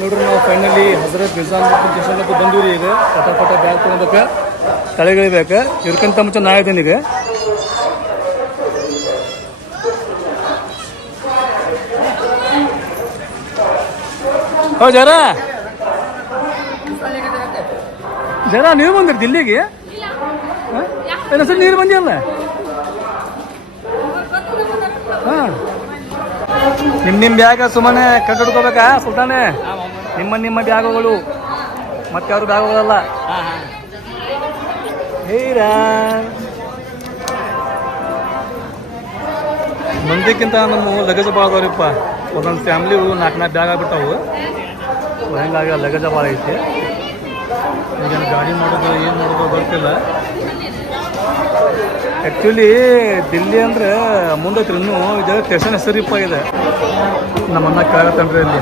ನೋಡ್ರಿ ನಾವು ಫೈನಲಿ ಹಜರತ್ ನಿಜಾಮುದ್ದೀನ್ ಸ್ಟೇಷನ್ಗೆ ಬಂದೀವಿ. ಈಗ ಪಟ ಬ್ಯಾಗ್ ತೊಗೊಬೇಕು, ತಲೆಗಳಿಬೇಕು. ಇವ್ರಕ್ಕಿಂತ ಮುಂಚೆ ನಾ ಇದ್ದೀನಿ ಈಗ. ಹೌದು ಜರ ನೀವು ಬಂದಿರಿ ದಿಲ್ಲಿಗೆ? ಸರ್ ನೀರು ಬಂದಿಯಲ್ಲ? ಹಾಂ, ನಿಮ್ಮ ಬ್ಯಾಗ ಸುಮ್ಮನೆ ಕಟ್ಟಿಡ್ಕೋಬೇಕಾ ಸುಲ್ತಾನೆ? ನಿಮ್ಮ ಬ್ಯಾಗುಗಳು ಮತ್ತೆ ಅವ್ರ ಬ್ಯಾಗುಗಳಲ್ಲ. ಹೇರಾ ಮಂದಿಕ್ಕಿಂತ ನಮ್ಮ ಲಗೇಜ್ ಭಾಳ ಅದಾವ್ರಿಪ್ಪ. ಒಂದೊಂದು ಫ್ಯಾಮ್ಲಿವು 4 ಬ್ಯಾಗ್ ಆಗ್ಬಿಟ್ಟವು. ಹೆಂಗಾಗಿ ಲಗೇಜ ಭಾಳ ಐತಿ. ಈಗೇನು ಗಾಡಿ ಮಾಡೋದು ಏನು ಮಾಡೋದು ಗೊತ್ತಿಲ್ಲ. ಆ್ಯಕ್ಚುಲಿ ದಿಲ್ಲಿ ಅಂದರೆ ಮುಂದೈತ್ರಿ ಇನ್ನೂ. ಇದು ಸ್ಟೇಷನ್ ಹೆಸರಿಪ್ಪ ಇದೆ. ನಮ್ಮನ್ನ ಕೇಳತ್ತನ್ರಿ ಇಲ್ಲಿ.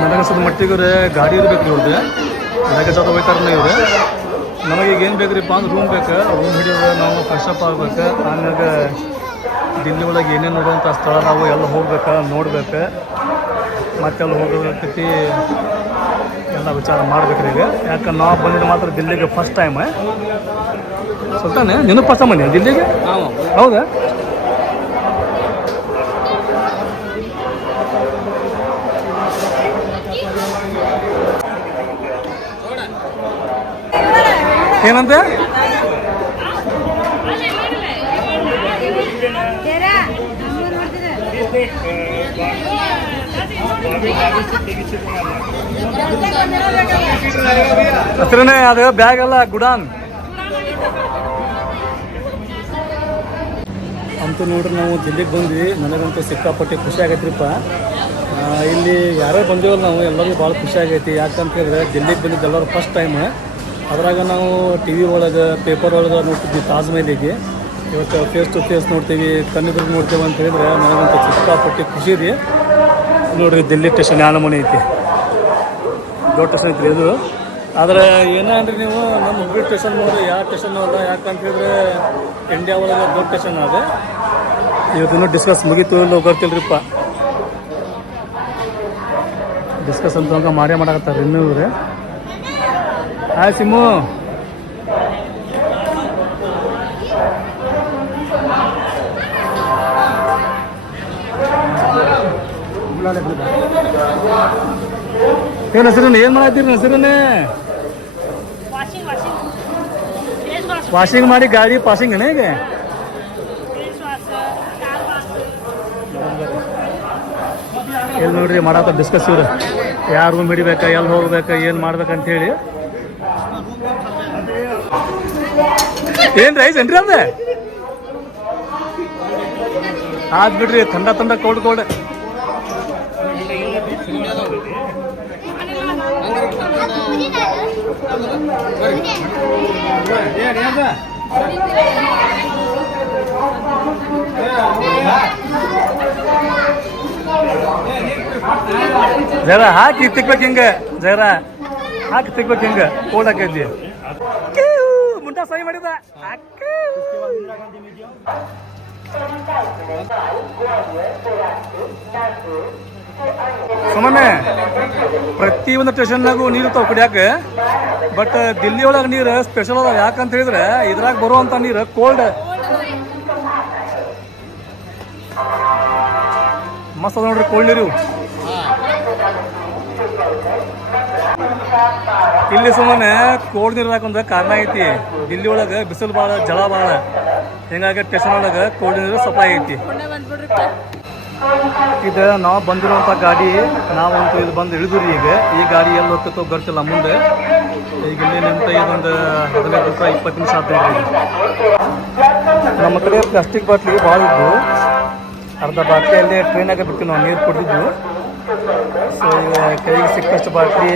ನನಗನ್ಸದ ಮಟ್ಟಿಗೆ ಗಾಡಿ ಇರ್ಬೇಕು ಇವ್ರದ್ದು. ಲಗೇಜ್ ಅದು ಹೋಯ್ತಾರಲ್ಲ ಇವ್ರು. ನಮಗೀಗ ಏನು ಬೇಕ್ರಿಪ್ಪ ಅಂದ್ರೆ ರೂಮ್ ಬೇಕು. ರೂಮ್ ಹಿಡಿಯೋದು ನಾವು ಫ್ರೆಶ್ ಅಪ್ ಆಗ್ಬೇಕು. ಆಮ್ಯಾಗ ದಿಲ್ಲಿ ಒಳಗೆ ಏನೇನು ನೋಡುವಂಥ ಸ್ಥಳ ನಾವು ಎಲ್ಲ ಹೋಗ್ಬೇಕು, ನೋಡ್ಬೇಕು. ಮತ್ತೆ ಅಲ್ಲಿ ಹೋಗೋದಕ್ಕೆ ಎಲ್ಲ ವಿಚಾರ ಮಾಡ್ಬೇಕ್ರಿ ಈಗ. ಯಾಕಂದ್ರೆ ನಾವು ಬಂದಿದ್ದು ಮಾತ್ರ ದಿಲ್ಲಿಗೆ ಫಸ್ಟ್ ಟೈಮ್. ಸುಲ್ತಾನೆ ನೀನು ಫಸ್ಟ್ ಟೈಮ್ ಬಂದಿ ದಿಲ್ಲಿಗೆ? ಹೌದಾ? ಏನಂತ? ಹತ್ರನೇ ಅದು ಬ್ಯಾಗ್ ಅಲ್ಲ, ಗುಡಾನ್ ಅಂತೂ ನೋಡ್ರಿ. ನಾವು ದಿಲ್ಲಿಗೆ ಬಂದ್ವಿ. ನನಗಂತೂ ಸಿಕ್ಕಾಪಟ್ಟೆ ಖುಷಿ ಆಗೈತ್ರಿಪ್ಪ. ಇಲ್ಲಿ ಯಾರೋ ಬಂದೇವಲ್ಲ ನಾವು, ಎಲ್ಲರಿಗೂ ಭಾಳ ಖುಷಿ ಆಗೈತಿ. ಯಾಕಂತೇಳಿದ್ರೆ ದಿಲ್ಲಿಗೆ ಬಂದಿದ್ದು ಎಲ್ಲರೂ ಫಸ್ಟ್ ಟೈಮ್. ಅದ್ರಾಗ ನಾವು ಟಿ ವಿ ಒಳಗೆ, ಪೇಪರ್ ಒಳಗೆ ನೋಡ್ತಿದ್ವಿ ತಾಜ್ ಮಹಲಿಗೆ. ಇವತ್ತು ಫೇಸ್ ಟು ಫೇಸ್ ನೋಡ್ತೀವಿ, ಕಣ್ಣಿದ್ರು ನೋಡ್ತೀವಿ ಅಂತ ಹೇಳಿದ್ರೆ ನನಗಂತೂ ಸಿಕ್ಕಾಪಟ್ಟೆ ಖುಷಿ ರೀ. ನೋಡ್ರಿ ದಿಲ್ಲಿ ಸ್ಟೇಷನ್ ಯಾವ ನಮೂನೆ ಐತಿ. ದೊಡ್ಡ ಸ್ಟೇಷನ್ ಐತ್ರಿ ಇದು. ಆದರೆ ಏನಂದ್ರೆ ನೀವು ನಮ್ಮ ಹುಬ್ಳಿ ಸ್ಟೇಷನ್ ನೋಡ್ರಿ ಯಾವ ಸ್ಟೇಷನ್ ಅಲ್ಲ. ಯಾಕಂತ ಹೇಳಿದ್ರೆ ಇಂಡಿಯಾ ಒಳಗೆ ದೊಡ್ಡ ಸ್ಟೇಷನ್ ಅದ. ಇವತ್ತಿನ್ನೂ ಡಿಸ್ಕಸ್ ಮುಗೀತು ಇಲ್ಲ ಗೊತ್ತಿಲ್ರಿಪ್ಪ. ಡಿಸ್ಕಸ್ ಅಂತ ಮಾಡಕತ್ತಾರೆ ಇನ್ನೂ ಇವ್ರೆ. Hi SIM. ಏನು ಹೆಸರನ್ನ ಏನು ಮಾಡತ್ತೀರಿ? ಹೆಸರನ್ನೇ ವಾಷಿಂಗ್ ಮಾಡಿ ಗಾಡಿ ಪಾಸಿಂಗ್ ಏನ ಈಗ? ಎಲ್ಲಿ ನೋಡ್ರಿ ಮಾಡತ್ತ ಡಿಸ್ಕಸ್ ಇವ್ರು. ಯಾರು ರೂಮ್ ಹಿಡಿಬೇಕಾ, ಎಲ್ಲಿ ಹೋಗ್ಬೇಕಾ, ಏನು ಮಾಡ್ಬೇಕಂತ ಹೇಳಿ. ಏನು ರೈಸ್ ಏನ್ರಿ ಅದ? ಆದ್ ಬಿಡ್ರಿ, ಥಂಡ ಕೋಲ್ಡ್ ಕೋಲ್ಡ್. ಜರ ಹಾಕಿ ತಿಕ್ಬೇಕು ಹಿಂಗ, ಜರ ಹಾಕಿ ತಿಕ್ಬೇಕು ಹಿಂಗ. ಕೋಲ್ಡ್ ಹಾಕೈತಿ. ಮುಂಟಾ ಸಹಿ ಮಾಡಿದ ಸುಮ್ಮನೆ ಪ್ರತಿಯೊಂದು ಸ್ಟೇಷನ್ನಾಗೂ ನೀರು ಇರ್ತಾವ ಕುಡಿಯಾಕ. ಬಟ್ ದಿಲ್ಲಿ ಒಳಗೆ ನೀರು ಸ್ಪೆಷಲ್ ಅದಾವ. ಯಾಕಂತ ಹೇಳಿದ್ರೆ ಇದ್ರಾಗ ಬರುವಂಥ ನೀರು ಕೋಲ್ಡ್ ಮಸ್ತ್ ಅದ ನೋಡ್ರಿ. ಕೋಲ್ಡ್ ನೀರು ಇಲ್ಲಿ ಸುಮ್ಮನೆ ಕೋಲ್ಡ್ ನೀರು ಹಾಕೊಂಡ್ರೆ ಕಾರಣ ಐತಿ. ದಿಲ್ಲಿ ಒಳಗೆ ಬಿಸಿಲು ಭಾಳ, ಜಳ ಭಾಳ. ಹಿಂಗಾಗಿ ಸ್ಟೇಷನ್ ಒಳಗೆ ಕೋಲ್ಡ್ ನೀರು ಸಪ್ಲೈ ಐತಿ. ಇದು ನಾವು ಬಂದಿರುವಂಥ ಗಾಡಿ. ನಾವಂತೂ ಇಲ್ಲಿ ಬಂದು ಇಳಿದ್ರಿ. ಈಗ ಈ ಗಾಡಿ ಎಲ್ಲಿ ಹೋಗ್ತೈತೋ ಗೊತ್ತಿಲ್ಲ ಮುಂದೆ. ಈಗ ಇಲ್ಲಿ ನಿಂತ ಇದೊಂದು 15-20 ನಿಮಿಷ ಆಗ್ತದೆ. ನಮ್ಮ ಕಡೆ ಪ್ಲಾಸ್ಟಿಕ್ ಬಾಟ್ಲಿ ಭಾಳ ಇದ್ವು. ಅರ್ಧ ಬಾಟ್ಲಿಯಲ್ಲಿ ಟ್ರೈನಾಗೆ ಬಿಡ್ತೀವಿ ನಾವು ನೀರು ಕುಡಿದಿದ್ವು. ಸೊ ಈಗ ಕೈಗೆ ಸಿಕ್ಕಷ್ಟು ಬಾಟ್ಲಿ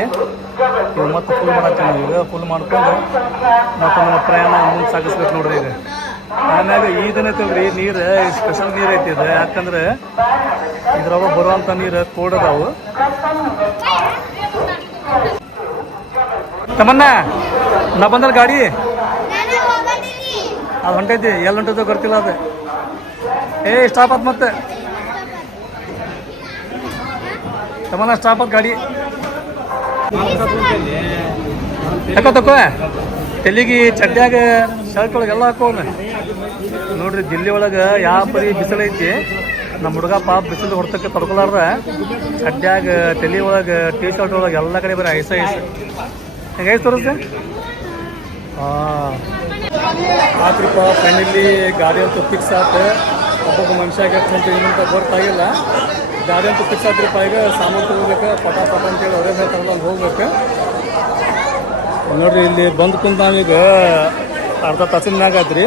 ಇವು ಮತ್ತೆ ಫುಲ್ ಮಾಡತ್ತೀವಿ ನಾವು. ಈಗ ಫುಲ್ ಮಾಡ್ಕೊಂಡು ಮತ್ತು ನಮ್ಮ ಪ್ರಯಾಣ ಮುಂದೆ ಸಾಗಿಸ್ಬೇಕು ನೋಡ್ರಿ. ಈಗ ಆಮ್ಯಾಗ ಈದನೈತಲ್ರಿ ನೀರು ಸ್ಪೆಷಲ್ ನೀರು ಐತಿ ಇದು. ಯಾಕಂದ್ರೆ ಇದ್ರೊಳಗೆ ಬರುವಂಥ ನೀರು ಕೋಲ್ಡ್ ಅದಾವು. ತಮ್ಮನ್ನ ನಾ ಬಂದಲ್ಲ ಗಾಡಿ ಅದು ಹೊಂಟೈತಿ. ಎಲ್ಲಿ ಹೊಂಟೈತೋ ಗೊತ್ತಿಲ್ಲ ಅದು. ಸ್ಟಾಪ್ ಆತ್ ಮತ್ತೆ ತಮ್ಮನ ಸ್ಟಾಪ್ ಗಾಡಿ ತಕೋ ತೆಲಿಗಿ ಚಡ್ಡ್ಯಾಗ ಶರ್ಟ್ ಒಳಗೆ ಎಲ್ಲ ಹಾಕೋಣ ನೋಡ್ರಿ. ದಿಲ್ಲಿ ಒಳಗೆ ಯಾವ ಪರಿ ಬಿಸಿಲೈತಿ. ನಮ್ಮ ಹುಡುಗ ಪಾಪ ಬಿಸಿಲು ಹೊಡ್ತಕ್ಕೆ ತಡ್ಕೊಲಾರ್ದ ಚಡ್ಡ್ಯಾಗ ತೆಲಿ ಒಳಗೆ ಟೀ ಶರ್ಟ್ ಒಳಗೆ ಎಲ್ಲ ಕಡೆ ಬರೀ ಐಸ ಹೆಂಗೈತೆ ತೋರಿಸ್ದೆ. ಆತ್ರಿಪ್ಪ ಫೈನಲಿ ಗಾಡಿ ಅಂತೂ ಫಿಕ್ಸ್ ಆಯ್ತು. ಒಬ್ಬೊಬ್ಬ ಮನುಷ್ಯಾಗ ಎಷ್ಟು ಅಂತ ಏನಂತ ಗೊತ್ತಾಗಿಲ್ಲ. ಗಾಡಿ ಅಂತೂ ಫಿಕ್ಸ್ ಆತ್ರಿಪ್ಪ. ಈಗ ಸಾಮಾನು ತಗೋಬೇಕು ಪಟ ಅಂತೇಳಿ ಅವರೇ ಹೇಳ್ತಾರಲ್ಲ ಅಲ್ಲಿ ಹೋಗ್ಬೇಕು ನೋಡ್ರಿ. ಇಲ್ಲಿ ಬಂದು ಕುಂತ ನಾವೀಗ ಅರ್ಧ ತಾಸಿನ ಮ್ಯಾಗ ಆತ್ರಿ.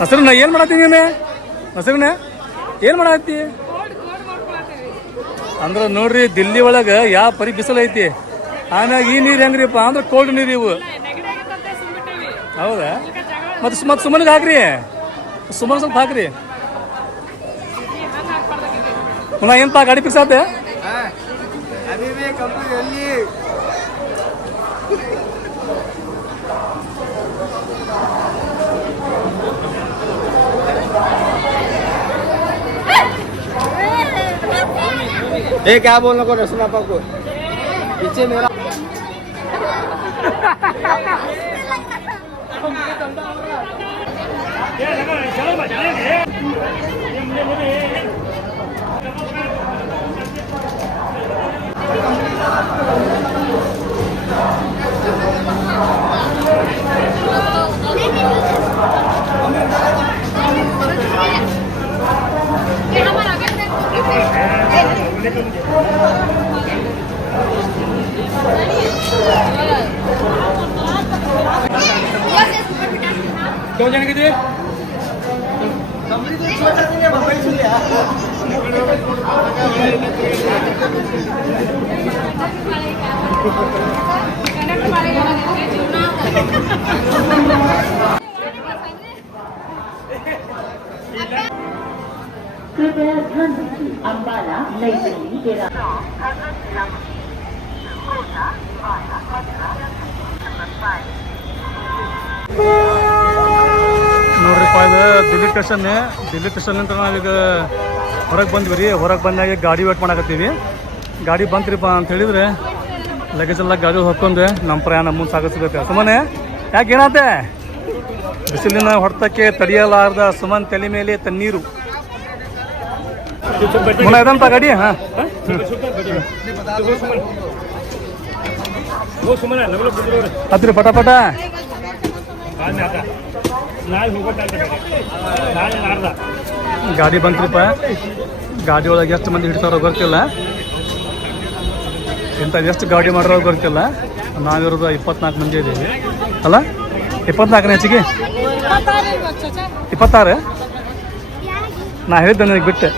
ಹಸಿರಣ್ಣ ಏನು ಮಾಡತ್ತೀನಿ ನೀನು? ಹಸಿರಣ್ಣ ಏನು ಮಾಡತ್ತಿ ಅಂದ್ರೆ ನೋಡ್ರಿ ದಿಲ್ಲಿ ಒಳಗೆ ಯಾವ ಪರಿ ಬಿಸಿಲು ಐತಿ. ಆಮ್ಯಾಗ ಈ ನೀರು ಹೆಂಗ್ರಿಪ್ಪ ಅಂದ್ರೆ ಕೋಲ್ಡ್ ನೀರು ಇವು. ಹೌದಾ? ಮತ್ತೆ ಸುಮ್ಮನಿಗೆ ಹಾಕ್ರಿ, ಸುಮ್ಮನೆ ಸ್ವಲ್ಪ ಹಾಕ್ರಿ. ಪುನಃ ಏನಪ್ಪ ಗಾಡಿ ಫಿಕ್ಸ್ ಆತೆ? क्या बोलना को रसना को पीछे मेरा क्यों जाने के लिए कृपया ध्यान रखें अम्बाला नई दिल्ली के ನೋಡ್ರಿಪ್ಪ ಇದು ದಿಲ್ಲಿ ಸ್ಟೇಷನ್ ಅಂತ ನಾವೀಗ ಹೊರಗೆ ಬಂದ್ವಿ ರೀ. ಹೊರಗೆ ಬಂದಾಗ ಗಾಡಿ ವೇಟ್ ಮಾಡಕತ್ತೀವಿ. ಗಾಡಿ ಬಂತ್ರಿಪ್ಪ ಅಂತ ಹೇಳಿದ್ರೆ ಲಗೇಜ್ ಎಲ್ಲ ಗಾಡಿ ಹೊಕ್ಕೊಂಡೆ ನಮ್ಮ ಪ್ರಯಾಣ ಮುಂದೆ ಸಾಗಿಸ್ಬೇಕು. ಸುಮ್ಮನೆ ಯಾಕೆ ಏನಾತೆ? ಬಿಸಿಲಿನ ಹೊಡೆತಕ್ಕೆ ತಡೆಯಲಾರ್ದ ಸುಮನ್ ತಲೆ ಮೇಲೆ ತಣ್ಣೀರು. ಇದಂತ ಗಾಡಿ ಹಾಂ ಹತ್ರಿ ಪಟ ಗಾಡಿ ಬಂತ್ರಿಪ್ಪ. ಗಾಡಿ ಒಳಗೆ ಎಷ್ಟು ಮಂದಿ ಹಿಡ್ತಾರೋ ಗೊತ್ತಿಲ್ಲ, ಇಂಥ ಎಷ್ಟು ಗಾಡಿ ಮಾಡಿರೋ ಗೊತ್ತಿಲ್ಲ. ನಾವಿರೋದು 24 ಮಂದಿ ಇದ್ದೀವಿ ಅಲ್ಲ? 24ನೇ ಹೆಚ್ಚಿಗೆ 26 ನಾ ಹೇಳಿದ್ದೆ ನನಗೆ ಬಿಟ್ಟೆ.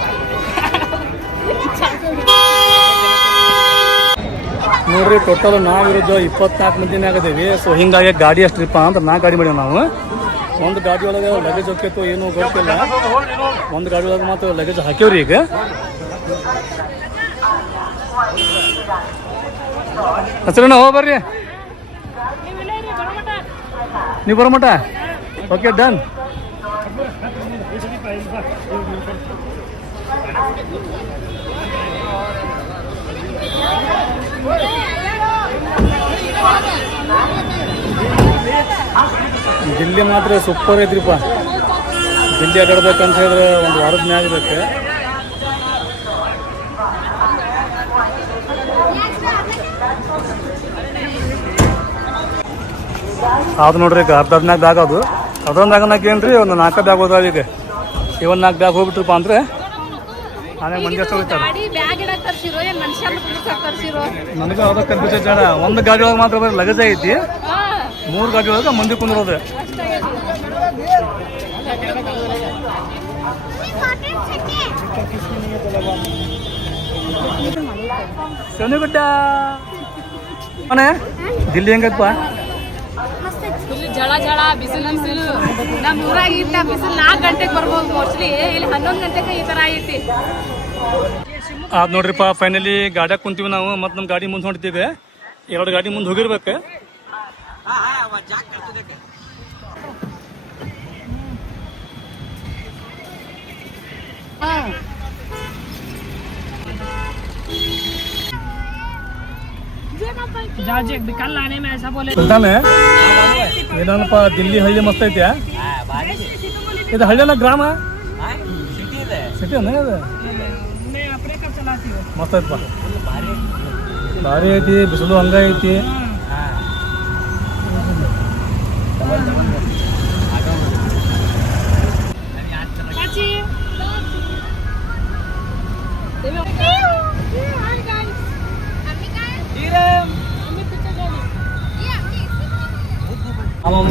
ನೋಡ್ರಿ ಟೋಟಲ್ ನಾವಿರೋದು 24 ಮಂದಿನೇ ಆಗದೇವಿ. ಸೊ ಹಿಂಗಾಗಿ ಗಾಡಿ ಅಷ್ಟ್ರಿಪ್ಪ ಅಂದ್ರೆ 4 ಗಾಡಿ ಮಾಡೀವಿ ನಾವು. ಒಂದು ಗಾಡಿ ಒಳಗೆ ಲಗೇಜ್ ಹೋಗ್ತೈತೋ ಏನೂ ಗೊತ್ತಿಲ್ಲ. ಒಂದು ಗಾಡಿ ಒಳಗೆ ಮಾತ್ರ ಲಗೇಜ್ ಹಾಕ್ಯವ್ರಿ. ಈಗ ಹಸಿರಣ್ಣ ಹೋಗ್ಬರ್ರಿ, ನೀವು ಬರೋ ಮಟ. Okay done. ದಿಲ್ಲಿ ಮಾತ್ರ ಸೂಪರ್ ಐತ್ರಿಪ್ಪ. ದಿಲ್ಲಿ ಅಡ್ಡಾಡ್ಬೇಕಂತ ಹೇಳಿದ್ರೆ ಒಂದು ವಾರದ ಮ್ಯಾಗ ಬೇಕು. ಅದು ನೋಡ್ರಿ ಈಗ ಅರ್ಧದ್ನಾಗ ಬ್ಯಾಗ್ ಅದು. ಅದೊಂದು ಬ್ಯಾಗ್ ಏನ್ರಿ ಒಂದು 4 ಬ್ಯಾಗ್ ಹೋದಾವ. ಈಗ ಇವನ್ 4 ಬ್ಯಾಗ್ ಹೋಗ್ಬಿಟ್ರಪ್ಪ ಅಂದ್ರೆ ಆಮೇಲೆ ಮಂದಿ ಅಷ್ಟು ಹೋಗ್ತಾರೆ. ನನಗೆ ಅದ ಕನ್ಫ್ಯೂಸ್ ಜನ. ಒಂದು ಗಾಡಿ ಒಳಗೆ ಮಾತ್ರ ಬರೀ ಲಗೇಜ್ ಐತಿ, 3 ಗಾಡಿ ಒಳಗೆ ಮಂದಿ ಕುಂದಿರೋದು. ಸೋನಿಗುಡ್ಡ ಮನೆ ದಿಲ್ಲಿ ಹೆಂಗಪ್ಪ? ಜಳ ಜಳ ಬಿಸಿಲು ನಮ್ಮ ಊರಾಗಿದ್ದ ಬಿಸಿಲು 4 ಗಂಟೆಗೆ ಬರ್ಬೋದು. ಮೋಸ್ಟ್ಲಿ ಇಲ್ಲಿ 11 ಗಂಟೆಗೆ ಈ ತರ ಐತಿ. ಅದು ನೋಡ್ರಿಪ್ಪ ಫೈನಲಿ ಗಾಡಿಯಾಗ ಕುಂತೀವಿ ನಾವು. ಮತ್ತು ನಮ್ಮ ಗಾಡಿ ಮುಂದೆ ಹೊಂಟಿದ್ದೀವಿ. 2 ಗಾಡಿ ಮುಂದೆ ಹೋಗಿರ್ಬೇಕು. ಸುಲ್ತಾನೆ ಏನಪ್ಪ ದಿಲ್ಲಿ ಹಳ್ಳಿ ಮಸ್ತ್ ಐತಿ ಇದು ಹಳ್ಳಿ ಅಲ್ಲ ಗ್ರಾಮ ಸಿಟಿ ಅನ್ನ ಇದು ಮಸ್ತ್ ಐತಪ್ಪ ಭಾರಿ ಐತಿ ಬಿಸಿಲು ಹಂಗ ಐತಿ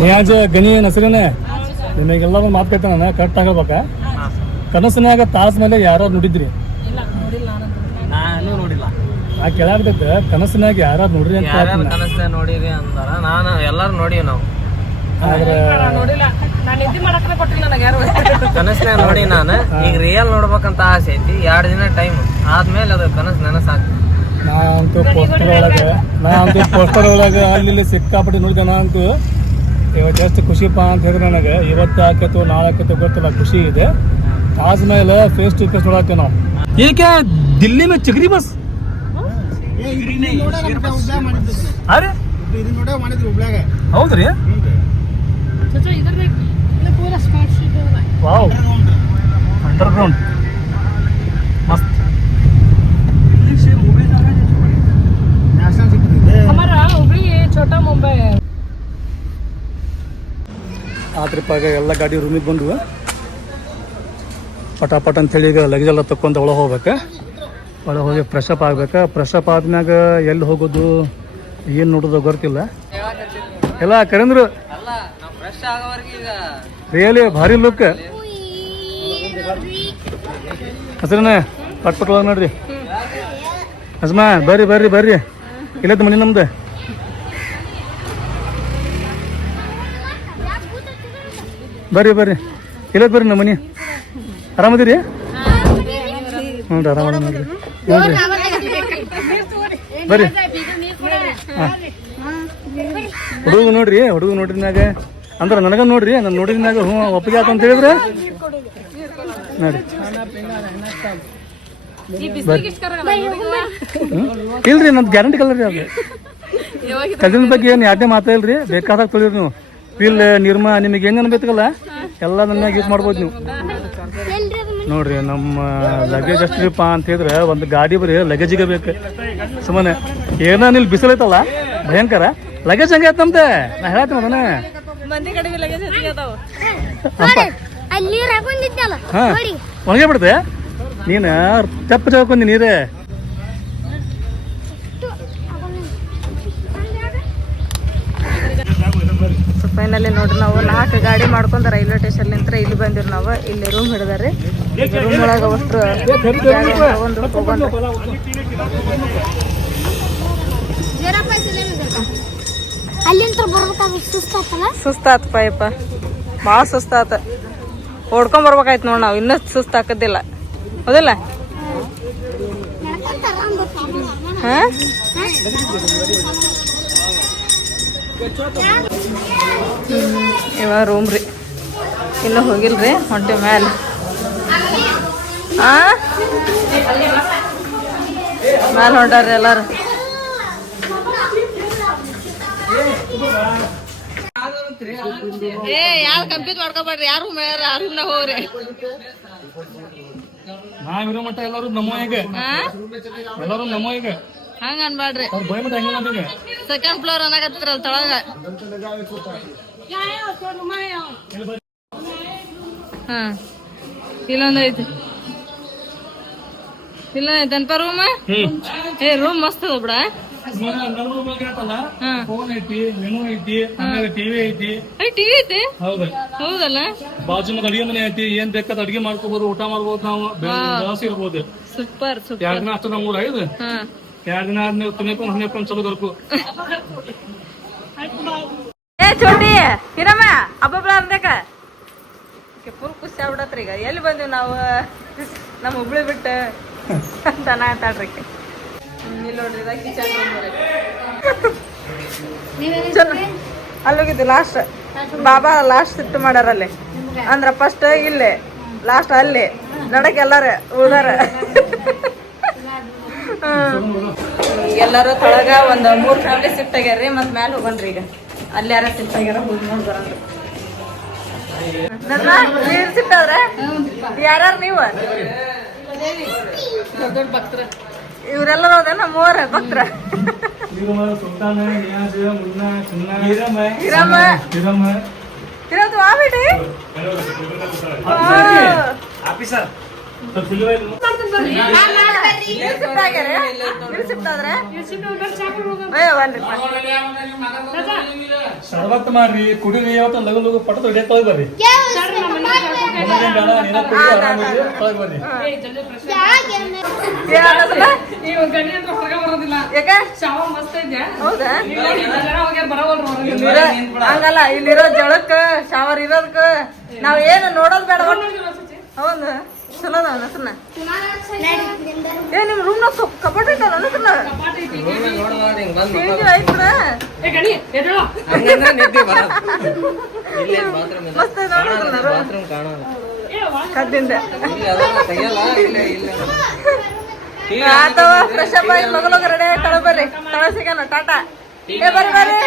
ನಿಯಾಜ್ ಗನಿ ನಸರಿನೇ ನಿಮಗೆಲ್ಲ ಒಂದು ಮಾತು ಕೇಳ್ತಾನೆ ನಾನು ಕರೆಕ್ಟ್ ಆಗಬೇಕ ಕನಸಿನಾಗ ತಾಸ್ ಮೇಲೆ ಯಾರೋ ನುಡಿದ್ರಿ ನಾನು ನೋಡಿಲ್ಲ ಆ ಕೆಳಾಗ್ತೈತೆ ಕನಸಿನಾಗ ಯಾರು ನೋಡ್ರಿ ಅಂತ ಯಾರ್ಯಾರು ಕನಸ್ನ ನೋಡಿರಿ ಅಂದಾರ ನಾನು ಎಲ್ಲಾರು ನೋಡಿವಿ ನಾವು ಆದ್ರೆ ಕನಸ್ನ ನೋಡಿ ನಾನು ಈಗ ರಿಯಲ್ ನೋಡ್ಬೇಕಂತ ಆಸೆ ಐತಿ 2 ದಿನ ಟೈಮ್ ಆದ್ಮೇಲೆ ಅದು ಕನಸು ನೆನಸಾಗ್ತದೆ ನಾ ಅಂತೂ ಪೋಸ್ಟರ್ ಒಳಗೆ ಅಲ್ಲಿ ಸಿಕ್ಕಾಪಟ್ಟಿ ನೋಡಿದೆ ನಾ ಅಂತೂ ಇವತ್ತು ಎಷ್ಟು ಖುಷಿಪ್ಪ ಅಂತ ಹೇಳಿದ್ರೆ ನನಗೆ ಇವತ್ತು ಆಕೈತು ನಾಳೆ ಆಕೈತು ಗೊತ್ತಿಲ್ಲ ಖುಷಿ ಇದೆ ತಾಜ್ ಮೇಲೆ ಫೇಸ್ ಟು ಫೇಸ್ ನೋಡಕ್ಕೆ ನಾವು ಏಕೆ ದಿಲ್ಲಿ ಮೇ ಚಿಗರಿ ಬಸ್ ಹೌದ್ರಿ ವಾವ್ ಅಂಡರ್ಗ್ರೌಂಡ್ ಮಸ್ತ್ छोटा मुंबई है ಆತ್ರಿಪಾಗ ಎಲ್ಲ ಗಾಡಿ ರೂಮಿಗೆ ಬಂದ್ವು ಪಟಾಪಟ್ ಅಂತೇಳಿ ಈಗ ಲಗೇಜ್ ಎಲ್ಲ ತಕ್ಕೊಂತ ಒಳಗೆ ಹೋಗ್ಬೇಕು ಒಳಗೆ ಹೋಗಿ ಫ್ರೆಶ್ ಅಪ್ ಆಗ್ಬೇಕು ಫ್ರೆಶ್ ಅಪ್ ಆದ್ಮ್ಯಾಗ ಎಲ್ಲಿ ಹೋಗೋದು ಏನು ನೋಡೋದು ಗೊತ್ತಿಲ್ಲ ಎಲ್ಲ ಕರೆಂದ್ರು ರಿಯಲಿ ಭಾರಿ ಲುಕ್ ಹಸ್ರನ ಪಟ್ ಪಟ್ ಒಳಗೆ ನೋಡ್ರಿ ಹಸ್ಮಾ ಬರ್ರಿ ಬರ್ರಿ ಬರ್ರಿ ಇಲ್ಲದ ಮನೆ ನಮ್ದು ಬರ್ರಿ ಬರ್ರಿ ಇಲ್ಲದ ಬರ್ರಿ ನಮ್ಮ ಮನೆ ಆರಾಮದಿರಿ ಹ್ಞೂ ಆರಾಮ ನೋಡ್ರಿ ಬರ್ರಿ ಹುಡುಗ ನೋಡ್ರಿ ಹುಡುಗ ನೋಡ್ರಿನಾಗ ಅಂದ್ರೆ ನನಗ ನೋಡ್ರಿ ನಾನು ನೋಡಿದ್ಮ್ಯಾಗ ಹ್ಞೂ ಒಪ್ಪಿಗೆ ಆತ ಅಂತ ಹೇಳಿದ್ರೆ ನೋಡ್ರಿ ಇಲ್ರಿ ನಂದು ಗ್ಯಾರಂಟಿ ಕಲರ್ ರೀ ಅದು ಕಲಿನ ಬಗ್ಗೆ ಏನು ಯಾಕೆ ಮಾತಾ ಇಲ್ರಿ ಬೇಕಾದಾಗ ತೊಳಿರಿ ನೀವು ಪಿಲ್ ನಿರ್ಮ ನಿಮಗೆ ಹೆಂಗ ಅನ್ಬೇಕಲ್ಲ ಎಲ್ಲ ನನ್ನ ಯೂಸ್ ಮಾಡ್ಬೋದು ನೀವು ನೋಡ್ರಿ ನಮ್ಮ ಲಗೇಜ್ ಎಷ್ಟ್ರಿಪ್ಪ ಅಂತ ಹೇಳಿದ್ರೆ ಒಂದು ಗಾಡಿ ಬರೀ ಲಗೇಜಿಗೆ ಬೇಕು ಸುಮ್ಮನೆ ಏನೋ ಇಲ್ಲಿ ಬಿಸಿಲೈತಲ್ಲ ಭಯಂಕರ ಲಗೇಜ್ ಹಂಗೆ ಆಯ್ತು ನಮ್ದೆ ನಾ ಹೇಳ್ತೀನಿ ಅದನ್ನ ಹಾ ಒಣಗೇ ಬಿಡುತ್ತೆ ನೀನು ತೆಪ್ಪ ತಗೊಂಡಿ ನೀರೇ ಫೈನಲಿ ನೋಡ್ರಿ ನಾವು 4 ಗಾಡಿ ಮಾಡ್ಕೊಂಡು ರೈಲ್ವೆ ಸ್ಟೇಷನ್ ನಿಂತ್ರ ಇಲ್ಲಿ ಬಂದಿರಿ ನಾವು ಇಲ್ಲಿ ರೂಮ್ ಹಿಡಿದಾರೆ ರೂಮ್ ಒಳಗೆ ಅಷ್ಟು ಸುಸ್ತಾತಪ್ಪ ಯಪ್ಪ ಭಾಳ ಸುಸ್ತಾತ ಓಡ್ಕೊಂಡ್ ಬರ್ಬೇಕಾಯ್ತು ನೋಡಿ ನಾವು ಇನ್ನೂ ಸುಸ್ತು ಹಾಕದಿಲ್ಲ ಹೌದಿಲ್ಲ ಹಾ ಇವಾಗ ರೂಮ್ ರೀ ಇನ್ನೂ ಹೋಗಿಲ್ರಿ ಹೊಂಟೆ ಮ್ಯಾಲೆ ಮ್ಯಾಲೆ ಹೊಂಟಾರ್ರಿ ಎಲ್ಲಾರು ಯಾರು ಕಂಪ್ಲೀಟ್ ಮಾಡ್ಕೊಬೇಡ್ರಿ ಯಾರು ರೂಮ್ನಾಗ ಹೋಗ್ರಿ ನಾವಿರೋ ಮಟ್ಟ ಎಲ್ಲರೂ ನಮ್ಮೋ ಈಗ ಎಲ್ಲರೂ ನಮ್ಮೋ ಈಗ ಹಂಗ ಅನ್ಬೇಡ್ರಿ ಭಯ ಸೆಕೆಂಡ್ ಫ್ಲೋರ್ ಅನ್ನಕತ್ತಿರಲ್ಲ ತಳಗ ಹಾ ಇಲ್ಲೊಂದ್ ಐತಿ ಇಲ್ಲೊಂದೈತನಪ ರೂಮ್ ಏ ರೂಮ್ ಮಸ್ತ್ ಅದ ಬಿಡ ಫೋನ್ ಐತಿ ಮೆನು ಐತಿ ಟಿವಿ ಐತಿ ಟಿವಿ ಐತಿ ಹೌದು ಹೌದಲ್ಲ ಬಾಜು ಮಗ ಅಡಿಗೆ ಮನೆ ಐತಿ ಏನ್ ಬೇಕಾದ ಅಡಿಗೆ ಮಾಡ್ಕೋಬಹುದು ಊಟ ಮಾಡ್ಬೋದು ನಾವು ಜಾಸ್ತಿ ಇರ್ಬೋದು ಸೂಪರ್ ಸೂಪರ್ 2 ದಿನ ಅಷ್ಟು ನಮ್ಮೂರ ಐದು 2 ದಿನ ಆದ್ಮೇಲೆ ತುಣಿಕೊಂಡು ಹಣ್ಣೆಕೊಂಡು ಚಲೋ ದೊರಕು ಏ ಚೋಟಿ ಹಿರಮ್ಮ ಹಬ್ಬ ಅಂದಕ ಫುಲ್ ಖುಷಿ ಆಗ್ಬಿಡತ್ರಿ ಈಗ ಎಲ್ಲಿ ಬಂದಿವಿ ನಾವು ನಮ್ಮ ಹುಬ್ಳಿ ಬಿಟ್ಟು ದನ ಆಟಾಡ್ರಿ ಇಲ್ಲಿ ನೋಡ್ರಿ ಕಿಚನ್ ಅಲ್ಲಿ ಹೋಗಿದ್ವಿ ಲಾಸ್ಟ್ ಬಾಬಾ ಲಾಸ್ಟ್ ಸಿಟ್ಟು ಮಾಡ್ಯಾರ ಅಲ್ಲಿ ಅಂದ್ರ ಫಸ್ಟ್ ಇಲ್ಲೇ ಲಾಸ್ಟ್ ಅಲ್ಲಿ ನಡಕ್ ಎಲ್ಲಾರ ಉದಾರ ಎಲ್ಲರೂ ತೊಳಗ ಒಂದು 3 ಫ್ಯಾಮಿಲಿ ಶಿಫ್ಟ್ ಆಗ್ಯಾರ್ರಿ ಮತ್ತೆ ಮ್ಯಾಲೆ ಹೋಗನ್ರಿ ಈಗ ಅಲ್ಲಿ ಯಾರ ಶಿಫ್ಟ್ ಆಗ್ಯಾರ ಹೋಗಿ ನೋಡಿ ಬರೋಣ್ರಿ ನೀವ್ ಶಿಫ್ಟ್ ಆದ್ರೆ ಯಾರ್ಯಾರು ನೀವು ದೊಡ್ಡ ಭಕ್ತರ ಇವ್ರೆಲ್ಲರೂ ಹೋದೇನ 3 ಭಕ್ತರ ಇರೋದು ಆಬಿಡಿ ಶರ್ಬತ್ ಮಾಡ್ರಿ ಕುಡಿರಿ ಅವತ್ತು ಲಗು ಲಗು ಪಟದ ಹಿಡಿಯ ತೊಳಗ್ ಬರ್ರಿ ಬರ್ರಿ ಹಂಗಲ್ಲ ಇಲ್ಲಿರೋ ಜಳಕ್ ಶಾವರ್ ಇರೋದಕ್ಕ ನಾವ್ ಏನು ನೋಡೋದ್ ಬೇಡ ಹೌದು ಚಲೋ ಅದಾವ ನಸನ ಏ ನಿಮ್ ರೂಮ್ ನಾಗ ಕಪಾಟ್ ಐತಲ್ಲ ನಸನ ಮಸ್ತ್ ಕದ್ದಿಂದ ಆತವ ಫ್ರೆಶ್ ಅಪ್ ಆಗಿ ಲಗ ಲಗ ರೆಡಿ ಆಗಿ ತಳ ಬರ್ರಿ ತಳ ಸಿಗೋಣ ಟಾಟಾ ಏ ಬರ್ರಿ ಬರ್ರಿ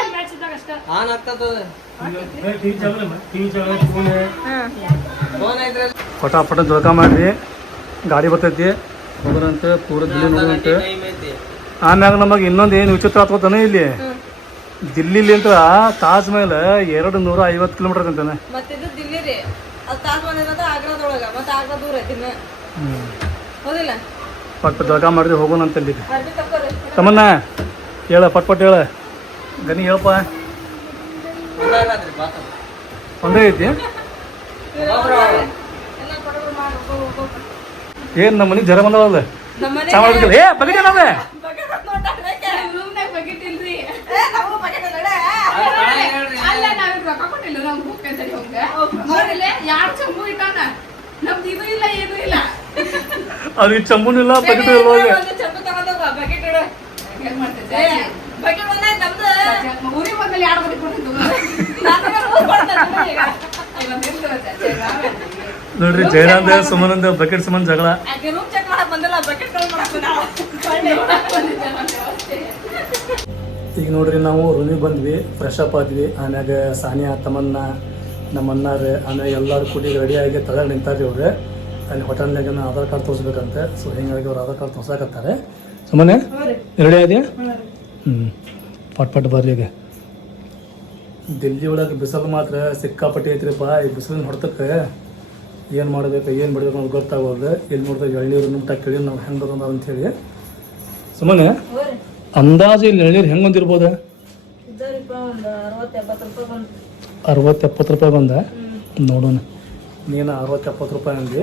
ಪಟಾಪಟ ಜಳಕ ಮಾಡ್ರಿ ಗಾಡಿ ಬರ್ತೈತಿ ಹೋಗೋರಂತೆ ಪೂರ ದಿಲ್ಲಿ ನೋಡುವಂತೆ ಆಮ್ಯಾಗ ನಮಗೆ ಇನ್ನೊಂದು ಏನು ವಿಚಿತ್ರ ಆಗ್ತದಾನೆ ಇಲ್ಲಿ ದಿಲ್ಲಿಲಿ ಅಂತ ತಾಜ್ ಮಹಲ್ 250 ಕಿಲೋಮೀಟರ್ ಅಂತಾನೆ ಮತ್ತಿದು ದಿಲ್ಲಿ ರೀ ಅದು ತಾಜ್ ಮಹಲ್ ಇರೋದು ಆಗ್ರಾದೊಳಗ ಮತ್ತೆ ಆಗ್ರಾ ದೂರ ಐತಿ ಹೌದಿಲ್ಲ ಪಟ್ ಜಳಕ ಮಾಡಿದ್ರೆ ಹೋಗೋಣ ಅಂತ ಇಲ್ಲಿ ಅರ್ಬಿ ತಕ್ಕೋರಿ ತಮ್ಮನ್ನ ಹೇಳ ಪಟ್ ಹೇಳ ಗನಿ ಹೇಳಪ್ಪ ಒಂದೇ ಐತಿ ಏನ್ ನಮ್ಮ ಮನೆಗೆ ಜರ ಬಂದವಲ್ಲ ಚಾ ಮಾಡ್ಬೇಕಲ್ಲ ಏ ಬಗೆ ನಾವೇ ಅದು ಚಂಬುನು ಇಲ್ಲ ಬಕೆಟ್ ಇಲ್ಲ ನೋಡ್ರಿ ಜಯರಾಮ್ ಸುಮನಂದ ಬಕೆಟ್ ಸುಮನ್ ಜಗಳ ಈಗ ನೋಡ್ರಿ ನಾವು ರೂಮಿಗೆ ಬಂದ್ವಿ ಫ್ರೆಶ್ ಅಪ್ ಆದ್ವಿ ಆಮ್ಯಾಗ ಸಾನಿಯಾ ತಮ್ಮನ್ನ ನಮ್ಮ ಅಣ್ಣಾರ ಆಮ್ಯಾಗ ಎಲ್ಲರೂ ಕೂಡಿ ರೆಡಿಯಾಗಿ ತಗೊಂಡು ನಿಂತಾರ್ರಿ ಅವ್ರೆ ಅಲ್ಲಿ ಹೋಟೆಲ್ನಾಗ ಆಧಾರ್ ಕಾರ್ಡ್ ತೋರಿಸ್ಬೇಕಂತೆ ಸೊ ಹಿಂಗಾಗಿ ಅವ್ರು ಆಧಾರ್ ಕಾರ್ಡ್ ತೋರ್ಸಾಕತ್ತಾರೆ ಸುಮ್ಮನೆ ರೆಡಿ ಆದ್ಯಾ ಪಟ್ ಬರ್ರಿ ಈಗ ದಿಲ್ಲಿ ಒಳಗೆ ಬಿಸಿಲು ಮಾತ್ರ ಸಿಕ್ಕಾಪಟ್ಟಿ ಐತ್ರಿಪ್ಪ ಈ ಬಿಸಿಲಿನ ಹೊಡೆತಕ್ಕೆ ಏನು ಮಾಡಬೇಕು ಏನು ಬಿಡ್ಬೇಕು ನಮ್ಗೆ ಗೊತ್ತಾಗೋದು ಎಲ್ಲಿ ನೋಡಿದಾಗ ಎಳ್ನೀರು ನುಟ್ಟ ಕೇಳಿ ನಾವು ಹೆಂಗೆ ಬರೋದು ಅಂಥೇಳಿ ಸುಮ್ಮನೆ ಅಂದಾಜು ಇಲ್ಲಿ ಎಳ್ನೀರು ಹೆಂಗೆ ಬಂದಿರ್ಬೋದು 60-70 ರೂಪಾಯಿ ಬಂದ ನೋಡೋಣ ನೀನು 60-70 ರೂಪಾಯಿ ಅಂದ್ವಿ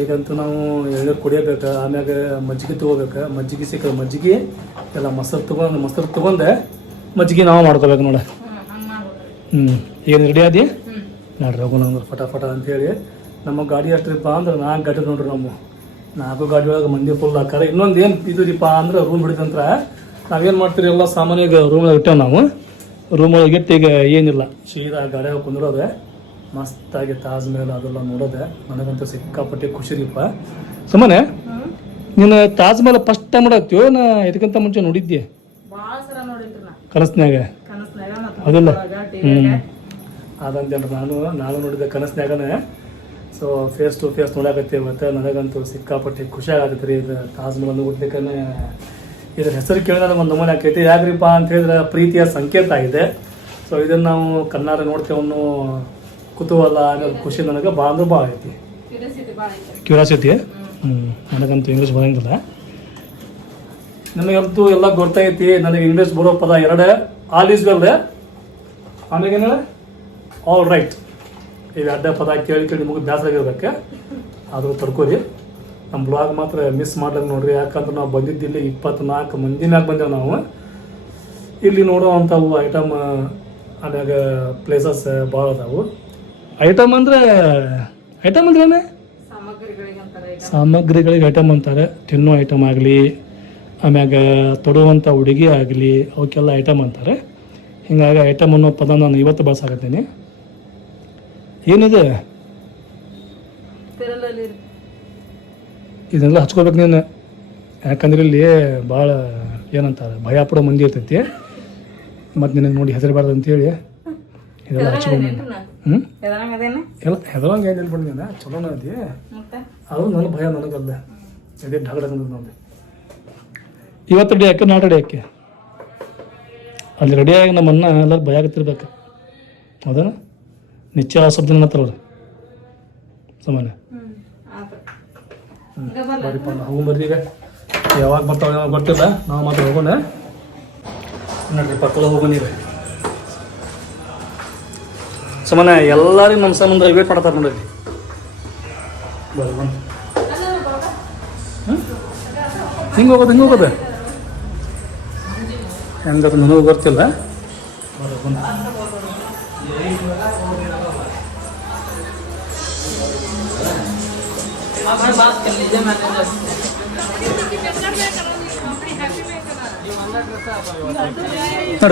ಈಗಂತೂ ನಾವು ಎಳ್ನೀರು ಕುಡಿಯಬೇಕು ಆಮ್ಯಾಗ ಮಜ್ಜಿಗೆ ತೊಗೋಬೇಕು ಮಜ್ಜಿಗೆ ಸಿಕ್ಕ ಮಜ್ಜಿಗೆ ಎಲ್ಲ ಮೊಸರು ತೊಗೊಂಡೆ ಮಜ್ಜಿಗೆ ನಾವು ಮಾಡ್ಕೋಬೇಕು ನೋಡ ಏನು ರೆಡಿ ಆದಿ ನೋಡ್ರಿ ಹೋಗೋಣ ಅಂದ್ರೆ ಫಟಾಫಟ ಅಂಥೇಳಿ ನಮ್ಮ ಗಾಡಿ ಅಷ್ಟ್ರಿಪ್ಪ ಅಂದ್ರೆ 4 ಗಾಡಿ ನೋಡ್ರಿ ನಮ್ಮ 4 ಗಾಡಿ ಒಳಗೆ ಮಂದಿ ಫುಲ್ ಹಾಕಾರ ಇನ್ನೊಂದು ಏನು ಇದ್ರಿಪ್ಪ ಅಂದ್ರೆ ರೂಮ್ ಹಿಡಿದಂತ್ರ ನಾವೇನು ಮಾಡ್ತೀರಿ ಎಲ್ಲ ಸಾಮಾನ್ಯವಾಗಿ ರೂಮೊಳಗೆ ಇಟ್ಟೇವೆ ನಾವು ರೂಮ್ ಒಳಗೆ ಇಟ್ಟು ಈಗ ಏನಿಲ್ಲ ಸೀದಾ ಗಾಡಿಯಾಗ ಕುಂದ್ರೋದೆ ಮಸ್ತಾಗಿ ತಾಜ್ ಮಹಲ್ ಅದೆಲ್ಲ ನೋಡೋದೆ ನನಗಂತೂ ಸಿಕ್ಕಾಪಟ್ಟೆ ಖುಷಿರಿಪ್ಪ ಸುಮ್ಮನೆ ನೀನು ತಾಜ್ ಮಹಲ್ ಫಸ್ಟ್ ಟೈಮ್ ನೋಡತ್ತೀವೋ ನಾ ಇದಕ್ಕಿಂತ ಮುಂಚೆ ನೋಡಿದ್ದೆ ಕನಸ್ನ್ಯಾಗ ಅದಿಲ್ಲ ಅದಂತೇನ್ರಿ ನಾನು ನೋಡಿದ್ದೆ ಕನಸ್ನ್ಯಾಗನೇ ಸೊ ಫೇಸ್ ಟು ಫೇಸ್ ನೋಡಾಕತ್ತಿ ಇವತ್ತು ನನಗಂತೂ ಸಿಕ್ಕಾಪಟ್ಟೆ ಖುಷಿ ಆಗತ್ತೆ ರೀ ಇದು ತಾಜ್ ಮಹಲ್ ನೋಡ್ಲಿಕ್ಕೆ ಇದ್ರ ಹೆಸರು ಕೇಳಿದಾಗ ಒಂದು ನಮೂನೆ ಆಕೈತಿ ಯಾಕ್ರಿಪ್ಪ ಅಂತ ಹೇಳಿದ್ರೆ ಪ್ರೀತಿಯ ಸಂಕೇತ ಆಗಿದೆ ಸೊ ಇದನ್ನು ನಾವು ಕಣ್ಣಾರ ನೋಡ್ತೇವೆ ಅನ್ನೋ ಕುತೂಹಲ ಆಗೋದು ಖುಷಿ ನನಗೆ ಭಾಳ ಅಂದ್ರೆ ಭಾಳ ಐತಿ ಕ್ಯೂರಿಯಾಸಿಟಿ ನನಗಂತೂ ಇಂಗ್ಲೀಷ್ ಬರೋಂಗಿಲ್ಲ ನನಗಂತೂ ಎಲ್ಲ ಗೊತ್ತೈತಿ ನನಗೆ ಇಂಗ್ಲೀಷ್ ಬರೋ ಪದ 2 ಆಲ್ ಈಸ್ ವೆಲ್ ಆಮೇಲೆ ಏನೇಳ ಆಲ್ ರೈಟ್ ಈಗ ಅಡ್ಡ ಪದ ಕೇಳಿ ಮುಗಿದು ಬೇಸರ ಆಗಿರ್ಬೇಕು ಆದರೂ ತಡ್ಕೋರಿ ನಮ್ಮ ಬ್ಲಾಗ್ ಮಾತ್ರ ಮಿಸ್ ಮಾಡ್ದಂಗೆ ನೋಡ್ರಿ ಯಾಕಂದ್ರೆ ನಾವು ಬಂದಿದ್ದಿಲ್ಲಿ 24 ಮಂದಿ ಮ್ಯಾಗ ಬಂದೇವೆ ನಾವು ಇಲ್ಲಿ ನೋಡೋವಂಥವು ಐಟಮ್ ಆಮ್ಯಾಗ ಪ್ಲೇಸಸ್ ಭಾಳ ಅದಾವು ಐಟಮ್ ಅಂದ್ರೆ ಏನೇ ಸಾಮಗ್ರಿಗಳಿಗೆ ಐಟಮ್ ಅಂತಾರೆ ತಿನ್ನೋ ಐಟಮ್ ಆಗಲಿ ಆಮ್ಯಾಗ ತೊಡುವಂಥ ಹುಡುಗಿ ಆಗಲಿ ಅವಕ್ಕೆಲ್ಲ ಐಟಮ್ ಅಂತಾರೆ ಹಿಂಗಾಗಿ ಐಟಮ್ ಅನ್ನೋ ಪದ ನಾನು ಇವತ್ತು ಬಳಸಾಕತ್ತೀನಿ ಏನಿದೆ ಇದನ್ನೆಲ್ಲ ಹಚ್ಕೋಬೇಕು ನೀನು ಯಾಕಂದ್ರೆ ಇಲ್ಲಿ ಭಾಳ ಏನಂತಾರೆ ಭಯ ಪಡೋ ಮಂದಿ ಇರ್ತೈತಿ. ಮತ್ತು ನಿನಗೆ ನೋಡಿ ಹೆದರಬಾರ್ದು ಅಂತೇಳಿ ಇದೆಲ್ಲ ಹಚ್ಕೊಂಡು ಹ್ಞೂ ಎಲ್ಲ ಹೆದರಂಗೆ ಏನು ಹೇಳ್ಬಿಡ್ತೀನಿ ಚಲೋನ ಐತಿ. ಅದು ನನ್ನ ಭಯ ನನಗಲ್ಲ, ಇದೇ ಢಗಡ ನಂದು. ಇವತ್ತು ರೆಡಿ ಯಾಕೆ ನಾಳೆ ರೆಡಿ ಯಾಕೆ ಅಲ್ಲಿ ರೆಡಿಯಾಗಿ ನಮ್ಮನ್ನ ಎಲ್ಲರೂ ಭಯ ಆಗತ್ತಿರ್ಬೇಕು. ಹೌದಾ ನಿಶ್ಚಯ ಶಬ್ದ ಅನ್ನತ್ತಾರವ್ರು ಸಾಮಾನ್ಯ. ಬರೀಪ್ಪ ಹೋಗ್ಬರ್ರಿ ಈಗ. ಯಾವಾಗ ಬರ್ತಾವೆ ಯಾವಾಗ ಗೊತ್ತಿಲ್ಲ, ನಾವು ಮಾತ್ರ ಹೋಗೋಣ ನೋಡ್ರಿ. ಪಕ್ಕದ ಹೋಗೋಣ ಈಗ ಸಾಮಾನ್ಯ ಎಲ್ಲರಿಗೂ ನಮ್ಮ ಸಂಬಂಧ ವೇಟ್ ಮಾಡ್ತಾರೆ ನೋಡ್ರಿ. ಹಿಂಗೆ ಹೋಗೋದು ಹೆಂಗದು ನನಗೂ ಗೊತ್ತಿಲ್ಲ.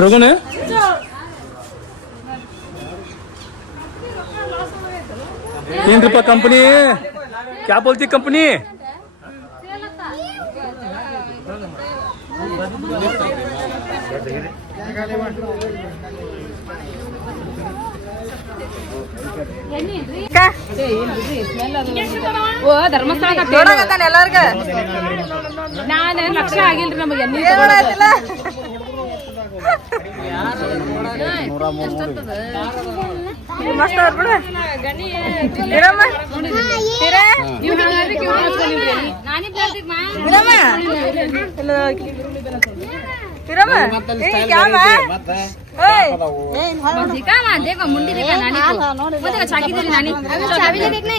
रोगन है ₹3 कंपनी क्या बोलती कंपनी ಧರ್ಮಸ್ಥಳ ಎಲ್ಲಾರ್ಗ ನಾನು ಲಕ್ಷ ಆಗಿಲ್ರಿ ನಮಗೆ ಮಸ್ತ್ ಅವ್ರ ಬಿಡ ಇರಮ್ಮ मुंडी देखा नानी को चाकी दे नानी चाबी दे देखने